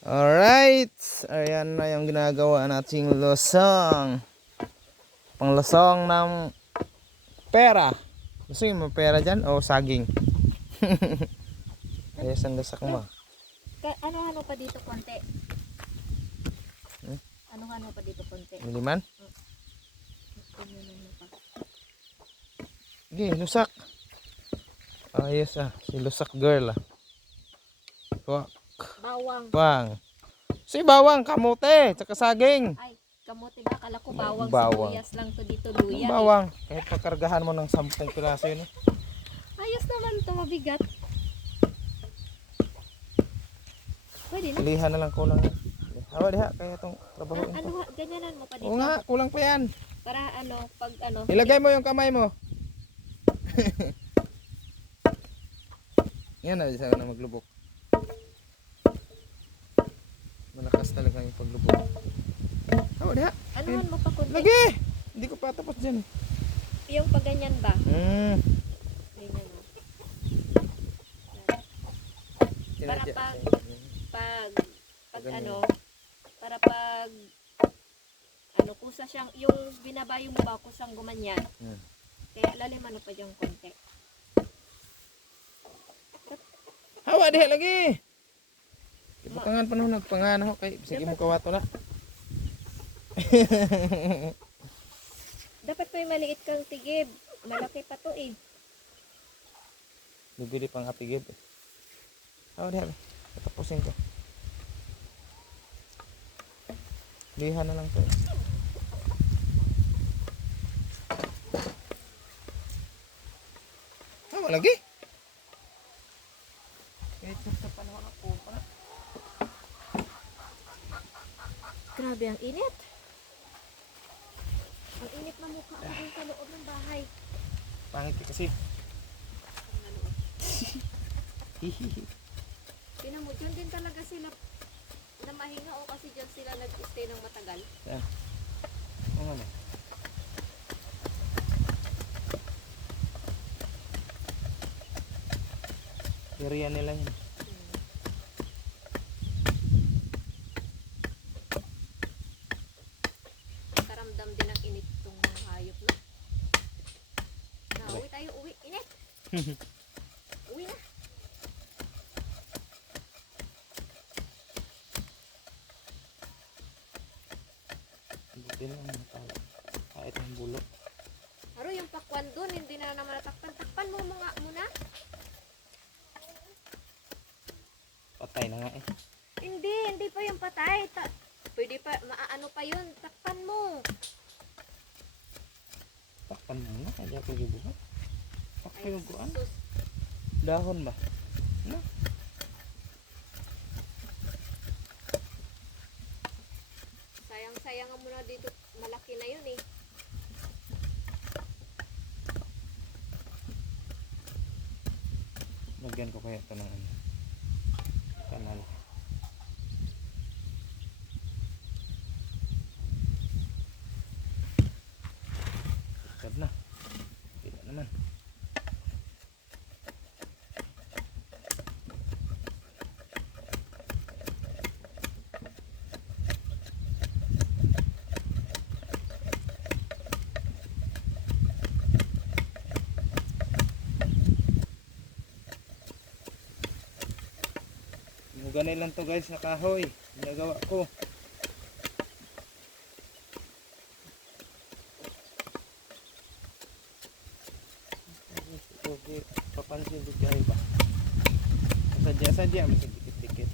Alright, ayan na yung ginagawa nating losong. Panglasong ng pera. Gusto mo pera dyan o saging? Ayos ang lasak mo. Ano pa dito konti? Ano pa dito konti? Miliman? Sige, lusak. Ayos si lusak girl Wak. Bawang. Bang. Si bawang, kamote, tsaka saging. Ay, kamote ba? Kala ko bawang. Bawang. Sibuyas lang to dito, luya. Bawang. Kahit pagkargahan mo ng 10 piraso yun. Ayos naman to, mabigat. Pwede na. Pilihan na lang kulang. Hawa diha, kaya itong trabaho ito. Ganyanan mo pa dito. Oo nga, kulang pa yan. Para pag Ilagay mo yung kamay mo. Yan na, isa na maglubok. Malakas talaga yung paglubok. Hawa diha. Anuhan mo pa konti. Lagi! Hindi ko pa tapos dyan. Yung pag ganyan ba? Ganyan na. Para para pag kusa siyang, yung binabayo mo ba kusang gumanyan. Kaya laliman pa diyang konti. Hawa diha lagi! Ipakangan pa nung nagpangan ako kay sige mo kawato na. Dapat may maliit kang tigib. Malaki pa to eh. Bibili pang apigid. Hawa diha. Tapusin ko. Lihan na lang to. Hawa lagi. Kahit sa panahon ako pa. Grabe ang init. Ang init na mukha mo dun sa loob ng bahay. Pangit kasi. Tinan mo, dyan din talaga sila na mahinga o kasi dyan sila nag-stay ng matagal. Yeah. Oo nga. Area nila yun. Karamdam din ang init itong mga hayop na. Uwi tayo, uwi. Init! Uwi na. Buti lang ang tao. Kahit ang bulok. Haro, yung pakwan dun, hindi na naman natakpan. Takpan mo mga muna. Patay na nga eh. Hindi pa yung patay. Pwede pa, maaano pa yun. Takpan mo. Takpan mo na. Kaya ako gibuhat. Pakayuguan. sus. Dahon ba? No? Sayang mo na dito. Malaki na yun eh. Lagyan ko kaya ito ng kanal. Ikad na. Tidak naman. Ganay lang to guys na kahoy. Ginagawa ko. Okay, papansin din kayo ba? Sadya-sadya masig dikit-dikit.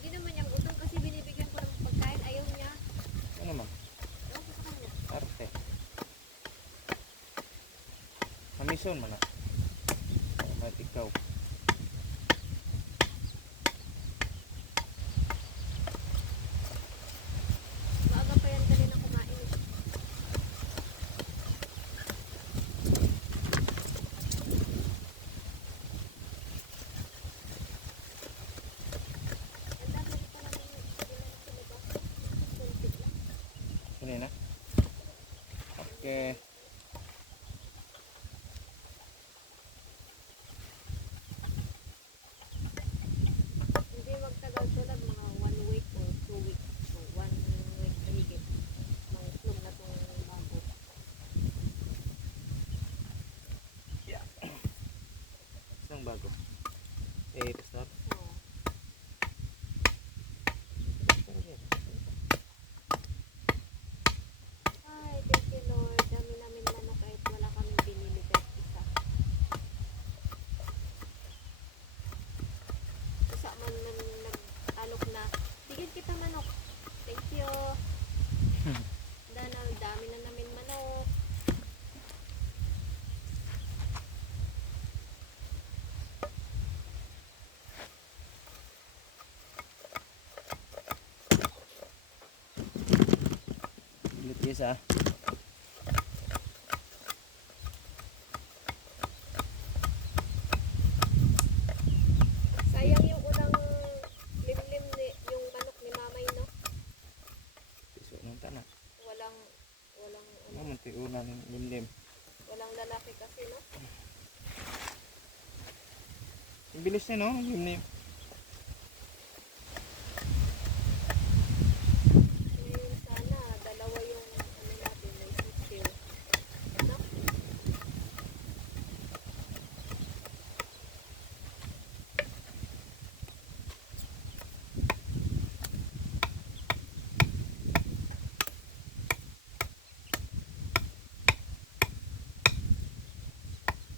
Hindi naman yung utong kasi binibigyan ko ng pagkain. Ayaw niya. Ano man? Ewan ko sa kanya. Arte. Amison man na. Mat ikaw. Maaga pa yan kanina kumain eh. Ang dami pa namin Kanina. Okay. hindi magtagal Bigyan kita manok. Thank you. Dami na namin manok. Lutis ah. Sayang yung unang limlim ni yung manok ni Mamay, no? Piso ng tanak. Walang Mamunti una ng limlim. walang lalaki kasi, no? Ang bilis na no, limlim. Ngayon sana, dalawa yung ano natin, may sisil. No?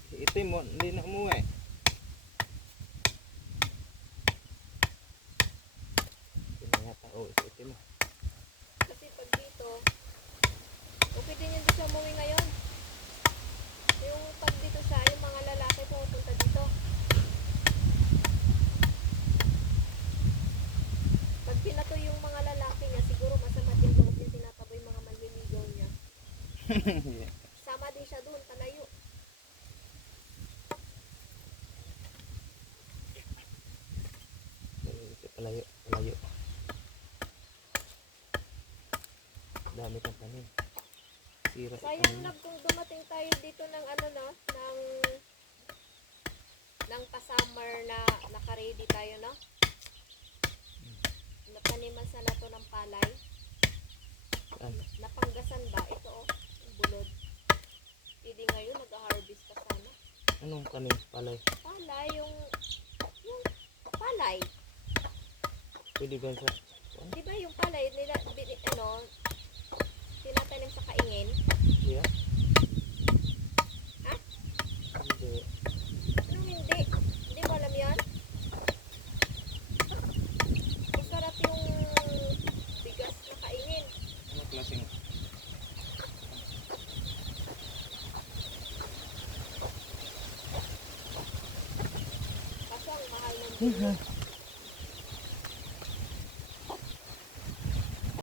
Si itim mo, hindi na umuwi. Itim na yata, oh, si itim mo. Kasi pag dito, okay din yan dito umuwi ngayon. Yung pag dito siya, yung mga lalaki pumupunta dito. Pag pinato yung mga lalaki niya, siguro masama din loob niya, tinataboy mga manliligaw niya. Yeah. Sama din siya doon, palayo. Palayo, palayo. Dami kang tanim. Sira. Sayang love kung dumating tayo dito ng ano na, ng pa-summer na naka-ready tayo, no? Nataniman sana to ng palay. Saan? Napanggasan ba? Ito oh, yung bulod. Hindi ngayon, nag-harvest ka sana. Anong tanim? Palay. Palay, yung palay. Pwede ba sa... Di ba yung palay, tinatanim sa kaingin? Yeah? Ha? Hindi. Anong hindi? Hindi mo alam yan? Masarap yung bigas na kaingin. Ano klaseng... Kaso ang mahal ng bilog.